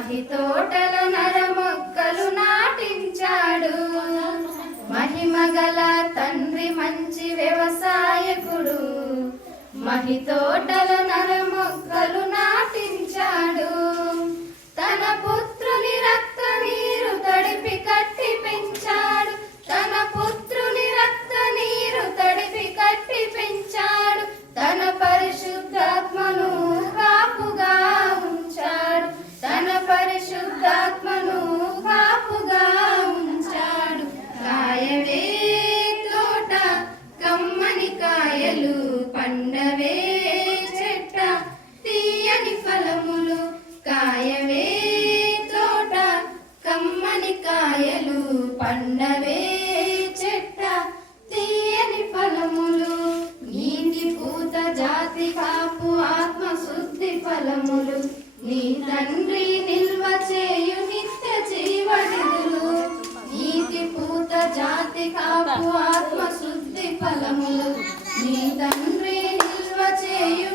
మహితోటలో నరమొక్కలు నాటించాడు. మహిమగల తండ్రి మంచి వ్యవసాయకుడు, మహితోటలో నరమొక్కలు నాటించాడు. తన పుత్రుని రక్త నీరు తడిపి కట్టి పెంచాడు. తన పుత్రుని రక్త నీరు తడిపి కట్టి పెంచాడు. తన పరిశుద్ధాత్మను కాపుగా ఉంచాడు. తన పరిశుద్ధాత్మను కాపుగా ఉంచాడు. కాయవే తోట కమ్మని కాయలు, పండవే చెట్ట తీయని ఫలములు. కాయవే తోట కమ్మని కాయలు, పండవే చెట్ట తీయని ఫలములు. నీతి పూత జాతి కాపు ఆత్మశుద్ధి ఫలములు. నీ తండ్రి నిల్వ చేయు నిత్య జీవనిధులు. నీతి పూత జాతి కాపు ఆత్మశుద్ధి ఫలములు. నీ తండ్రి నిల్వ చేయు